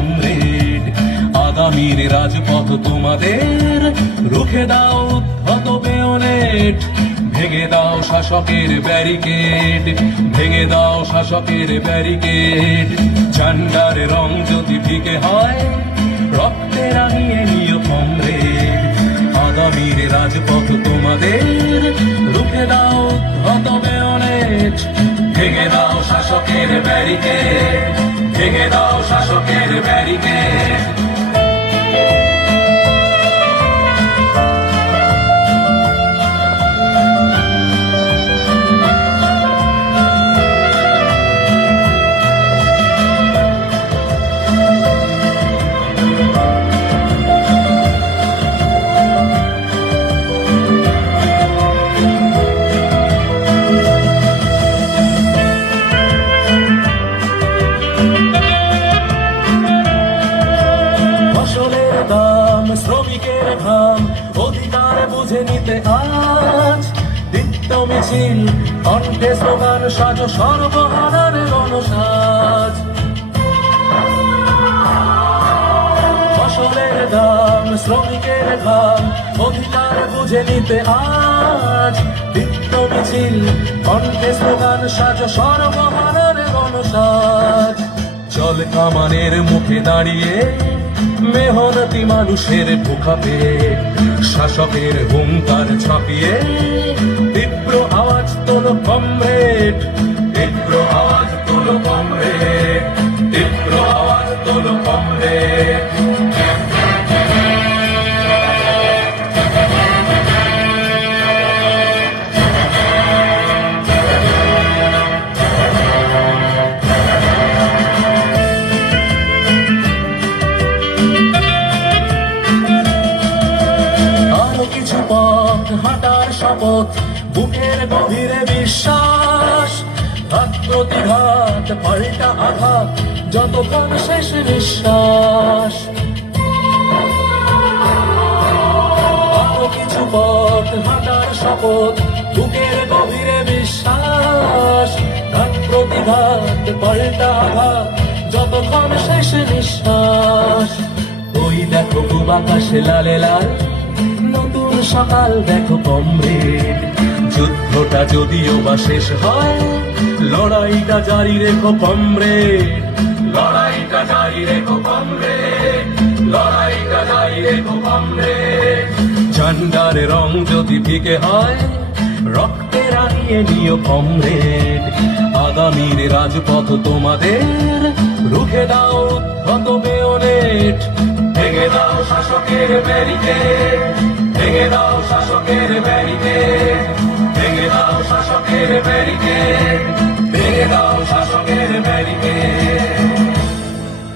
Comrade. আগামীর রাজপথ তোমাদের, রুখে দাও উদ্ধত বেয়নেট। ভেঙে দাও শাসকের ব্যারিকেড, ভেঙে দাও শাসকের ব্যারিকেড। ঝান্ডার রং যদি ফিকে হয়, রক্তে রাঙিয়ে নিও কমরেড। আগামীর রাজপথ তোমাদের, রুখে দাও উদ্ধত বেয়নেট। ভেঙে দাও শাসকের ব্যারিকেড, ভেঙে দাও শাসকের ব্যারিকেড। শ্রমিকের ঘাম অধিকার বুঝে নিতে আজ দীপ্ত মিছিল, কণ্ঠে স্লোগান সাজো সর্বহারার গণসাজ। ফসলের দাম শ্রমিকের ঘাম অধিকার বুঝে নিতে আজ দীপ্ত মিছিল, কণ্ঠে স্লোগান সাজো সর্বহারার গণসাজ। জল কামানের মুখে দাঁড়িয়ে মেহনতি মানুষের ভুখাপে শাসকের হুঙ্কার ছাপিয়ে তীব্র আওয়াজ তোলো কমরেড, তীব্র আওয়াজ তোলো কমরেড, তীব্র আওয়াজ তোলো কমরেড। হাঁটার শপথ, বুকের গভীরে বিশ্বাস। ঘাত প্রতিঘাত পাল্টা আঘাত, যতক্ষণ শেষ নিঃশ্বাস। আরো কিছু পথ হাঁটার শপথ, বুকের গভীরে বিশ্বাস। ঘাত প্রতিঘাত পাল্টা আঘাত, যতক্ষণ শেষ নিঃশ্বাস। ওই দেখো পূব আকাশে লালে লাল নতুন সকাল, দেখো কমরেড। যুদ্ধটা যদিও বা শেষ হয়, লড়াইটা জারি রেখো কমরেড, লড়াইটা জারি রেখো কমরেড, লড়াইটা জারি রেখো কমরেড। ঝান্ডার রং যদি ফিকে হয়, রক্তে রাঙিয়ে নিও কমরেড। আগামীর রাজপথ তোমাদের, রুখে দাও উদ্ধত বেয়নেট। ভেঙে দাও শাসকের ব্যারিকেড, ভেঙে দাও শাসকের ব্যারিকেড, ভেঙে দাও শাসকের ব্যারিকেড, ভেঙে দাও শাসকের ব্যারিকেড।